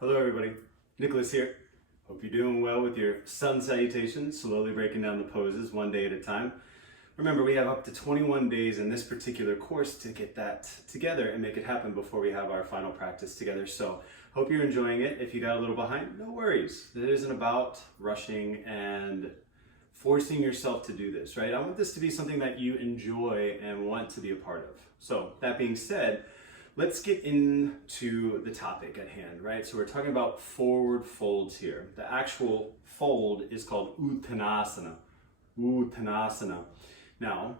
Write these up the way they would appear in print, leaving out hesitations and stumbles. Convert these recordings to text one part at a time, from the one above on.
Hello everybody, Nicholas here. Hope you're doing well with your sun salutations, slowly breaking down the poses one day at a time. Remember, we have up to 21 days in this particular course to get that together and make it happen before we have our final practice together. So, hope you're enjoying it. If you got a little behind, no worries. It isn't about rushing and forcing yourself to do this, right? I want this to be something that you enjoy and want to be a part of. So, that being said, let's get into the topic at hand, right? So we're talking about forward folds here. The actual fold is called Ūttanāsana. Ūttanāsana. Now,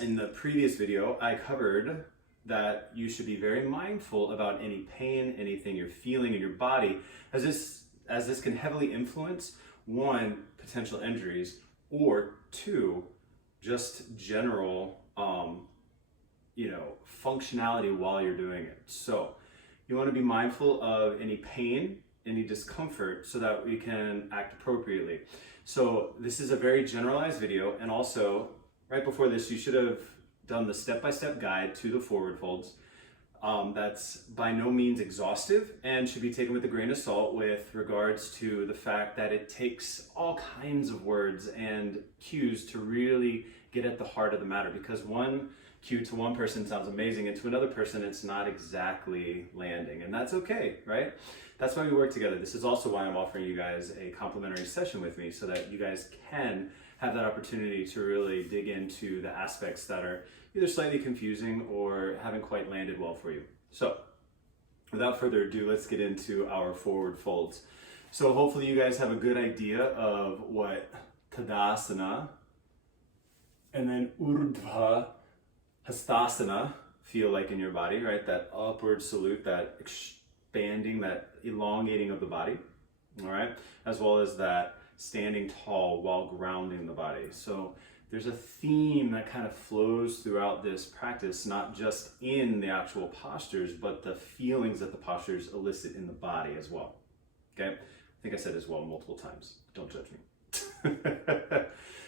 in the previous video, I covered that you should be very mindful about any pain, anything you're feeling in your body, as this can heavily influence, one, potential injuries, or two, just general functionality while you're doing it. So you want to be mindful of any pain, any discomfort, so that we can act appropriately. So this is a very generalized video, and also right before this you should have done the step-by-step guide to the forward folds. That's by no means exhaustive and should be taken with a grain of salt with regards to the fact that it takes all kinds of words and cues to really get at the heart of the matter, because one cue to one person sounds amazing and to another person it's not exactly landing, and that's okay, right? That's why we work together. This is also why I'm offering you guys a complimentary session with me, so that you guys can have that opportunity to really dig into the aspects that are either slightly confusing or haven't quite landed well for you. So without further ado, let's get into our forward folds. So hopefully you guys have a good idea of what Tadasana and then Urdhva Hastasana feel like in your body, right? That upward salute, that expanding, that elongating of the body, all right? As well as that standing tall while grounding the body. So there's a theme that kind of flows throughout this practice, not just in the actual postures, but the feelings that the postures elicit in the body as well, okay? I think I said as well multiple times. Don't judge me.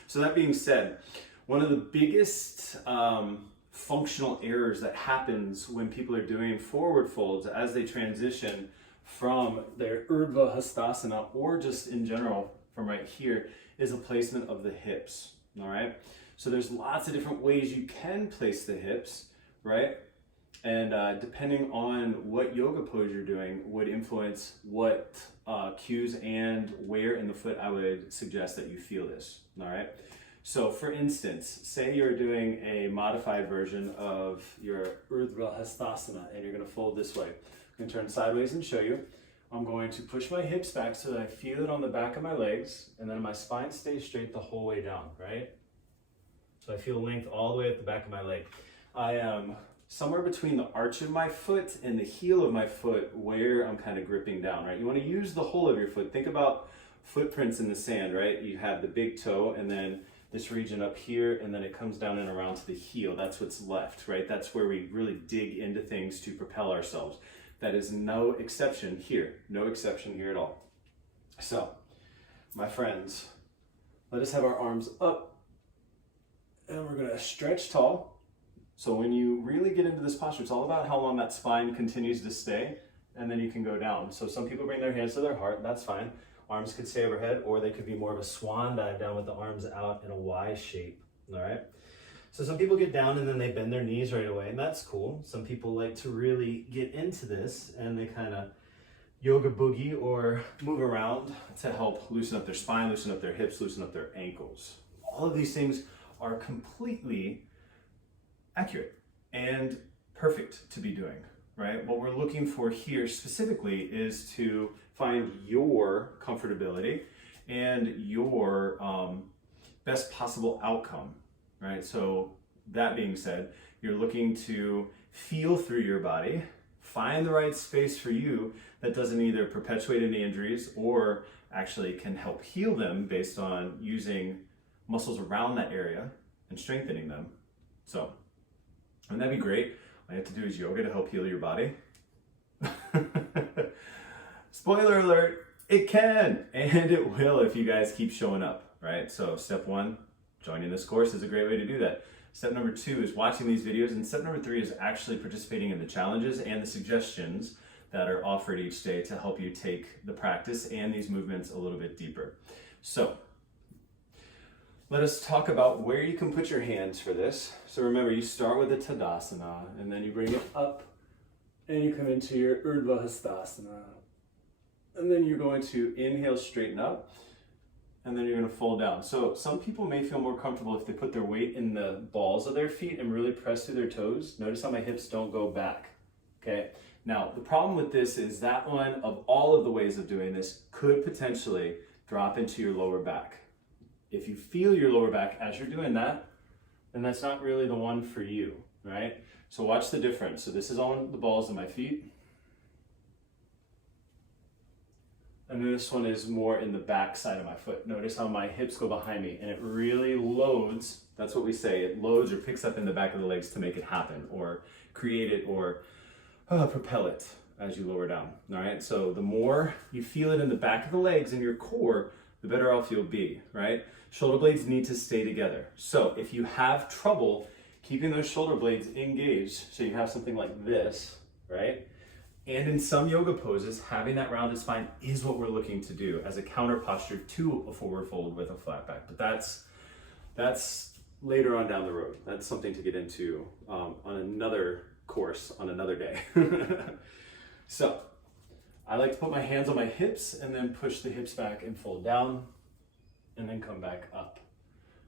So that being said, one of the biggest functional errors that happens when people are doing forward folds as they transition from their Urdhva Hastasana, or just in general from right here, is the placement of the hips, all right? So there's lots of different ways you can place the hips, right? And depending on what yoga pose you're doing would influence what cues and where in the foot I would suggest that you feel this, all right? So for instance, say you're doing a modified version of your Urdhva Hastasana and you're going to fold this way. I'm going to turn sideways and show you. I'm going to push my hips back so that I feel it on the back of my legs, and then my spine stays straight the whole way down, right? So I feel length all the way at the back of my leg. I am somewhere between the arch of my foot and the heel of my foot where I'm kind of gripping down, right? You want to use the whole of your foot. Think about footprints in the sand, right? You have the big toe and then this region up here, and then it comes down and around to the heel. That's what's left, right? That's where we really dig into things to propel ourselves. That is no exception here. No exception here at all. So, my friends, let us have our arms up, and we're gonna stretch tall. So when you really get into this posture, it's all about how long that spine continues to stay, and then you can go down. So some people bring their hands to their heart, that's fine. Arms could stay overhead, or they could be more of a swan dive down with the arms out in a Y shape, all right? So some people get down and then they bend their knees right away, and that's cool. Some people like to really get into this and they kind of yoga boogie or move around to help loosen up their spine, loosen up their hips, loosen up their ankles. All of these things are completely accurate and perfect to be doing, right? What we're looking for here specifically is to find your comfortability and your best possible outcome, right? So that being said, you're looking to feel through your body, find the right space for you that doesn't either perpetuate any injuries or actually can help heal them based on using muscles around that area and strengthening them. So, wouldn't that be great? All you have to do is yoga to help heal your body. Spoiler alert, it can, and it will if you guys keep showing up, right? So step one, joining this course is a great way to do that. Step number 2 is watching these videos, and step number 3 is actually participating in the challenges and the suggestions that are offered each day to help you take the practice and these movements a little bit deeper. So let us talk about where you can put your hands for this. So remember, you start with a Tadasana, and then you bring it up, and you come into your Urdhva Hastasana. And then you're going to inhale, straighten up, and then you're going to fold down. So some people may feel more comfortable if they put their weight in the balls of their feet and really press through their toes. Notice how my hips don't go back, okay? Now, the problem with this is that one, of all of the ways of doing this, could potentially drop into your lower back. If you feel your lower back as you're doing that, then that's not really the one for you, right? So watch the difference. So this is on the balls of my feet. And then this one is more in the back side of my foot. Notice how my hips go behind me, and it really loads. That's what we say. It loads or picks up in the back of the legs to make it happen, or create it, or propel it as you lower down. All right. So the more you feel it in the back of the legs and your core, the better off you'll be, right? Shoulder blades need to stay together. So if you have trouble keeping those shoulder blades engaged, so you have something like this, right? And in some yoga poses, having that rounded spine is what we're looking to do as a counter posture to a forward fold with a flat back. But that's later on down the road. That's something to get into on another course on another day. So I like to put my hands on my hips and then push the hips back and fold down and then come back up.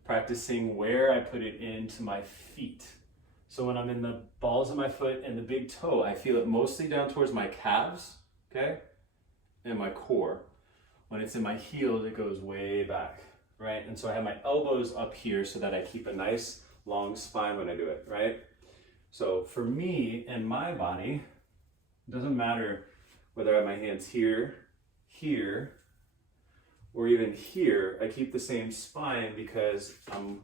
Practicing where I put it into my feet. So when I'm in the balls of my foot and the big toe, I feel it mostly down towards my calves, okay? And my core. When it's in my heels, it goes way back, right? And so I have my elbows up here so that I keep a nice long spine when I do it, right? So for me and my body, it doesn't matter whether I have my hands here, here, or even here, I keep the same spine because I'm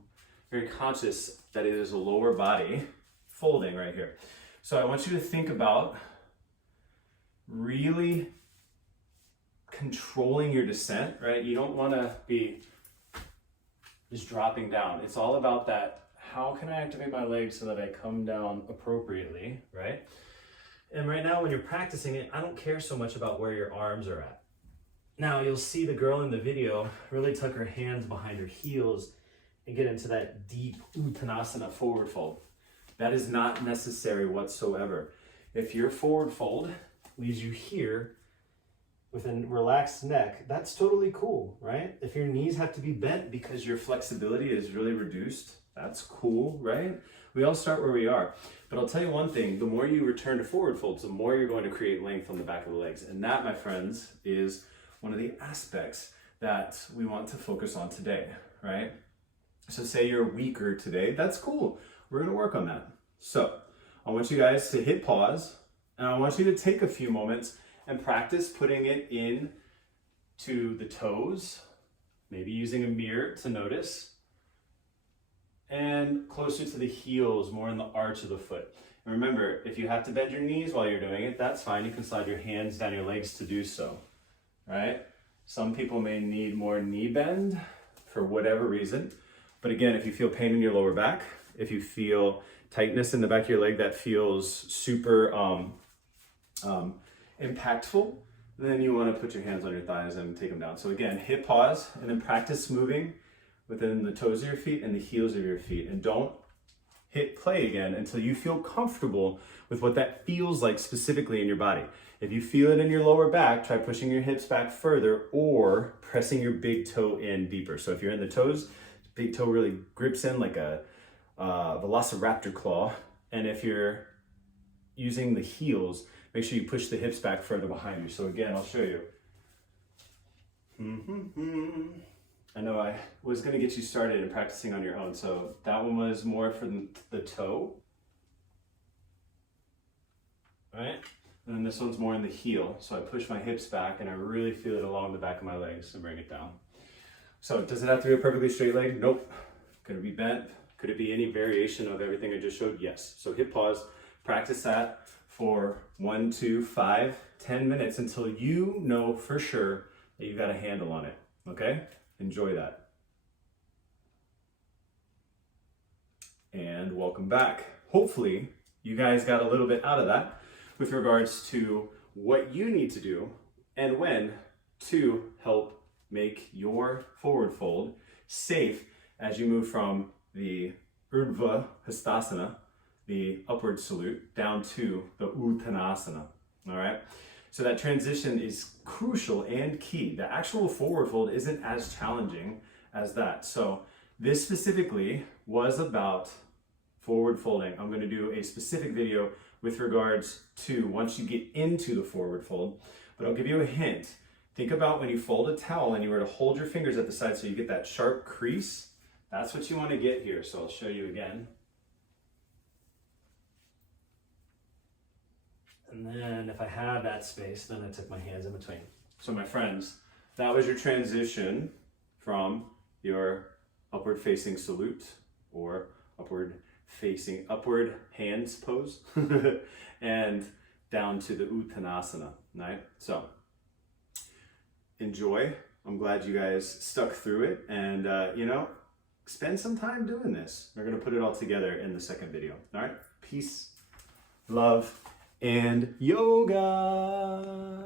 very conscious that it is a lower body folding right here. So I want you to think about really controlling your descent, right? You don't want to be just dropping down. It's all about that. How can I activate my legs so that I come down appropriately, right? And right now when you're practicing it, I don't care so much about where your arms are at. Now you'll see the girl in the video really tuck her hands behind her heels and get into that deep Ūttanāsana forward fold. That is not necessary whatsoever. If your forward fold leaves you here with a relaxed neck, that's totally cool, right? If your knees have to be bent because your flexibility is really reduced, that's cool, right? We all start where we are. But I'll tell you one thing, the more you return to forward folds, the more you're going to create length on the back of the legs. And that, my friends, is one of the aspects that we want to focus on today, right? So say you're weaker today, that's cool. We're gonna work on that. So I want you guys to hit pause, and I want you to take a few moments and practice putting it in to the toes, maybe using a mirror to notice, and closer to the heels, more in the arch of the foot. And remember, if you have to bend your knees while you're doing it, that's fine. You can slide your hands down your legs to do so, right? Some people may need more knee bend for whatever reason. But again, if you feel pain in your lower back, if you feel tightness in the back of your leg that feels super impactful, then you want to put your hands on your thighs and take them down. So again, hit pause and then practice moving within the toes of your feet and the heels of your feet. And don't hit play again until you feel comfortable with what that feels like specifically in your body. If you feel it in your lower back, try pushing your hips back further or pressing your big toe in deeper. So if you're in the toes, big toe really grips in like a velociraptor claw. And if you're using the heels, make sure you push the hips back further behind you. So again, I'll show you. I know I was gonna get you started in practicing on your own. So that one was more for the toe. All right? And then this one's more in the heel. So I push my hips back and I really feel it along the back of my legs and bring it down. So does it have to be a perfectly straight leg? Nope. Could it be bent? Could it be any variation of everything I just showed? Yes. So hit pause, practice that for 1, 2, 5, 10 minutes until you know for sure that you got a handle on it, okay? Enjoy that. And welcome back. Hopefully you guys got a little bit out of that with regards to what you need to do and when to help make your forward fold safe as you move from the Ūttanāsana, the upward salute, down to the Ūttanāsana. All right. So that transition is crucial and key. The actual forward fold isn't as challenging as that. So this specifically was about forward folding. I'm going to do a specific video with regards to once you get into the forward fold, but I'll give you a hint. Think about when you fold a towel and you were to hold your fingers at the side so you get that sharp crease. That's what you want to get here. So I'll show you again. And then if I have that space, then I took my hands in between. So my friends, that was your transition from your upward facing salute or upward hands pose and down to the Ūttanāsana, right? So enjoy. I'm glad you guys stuck through it, and spend some time doing this. We're gonna put it all together in the second video. All right, peace, love, and yoga.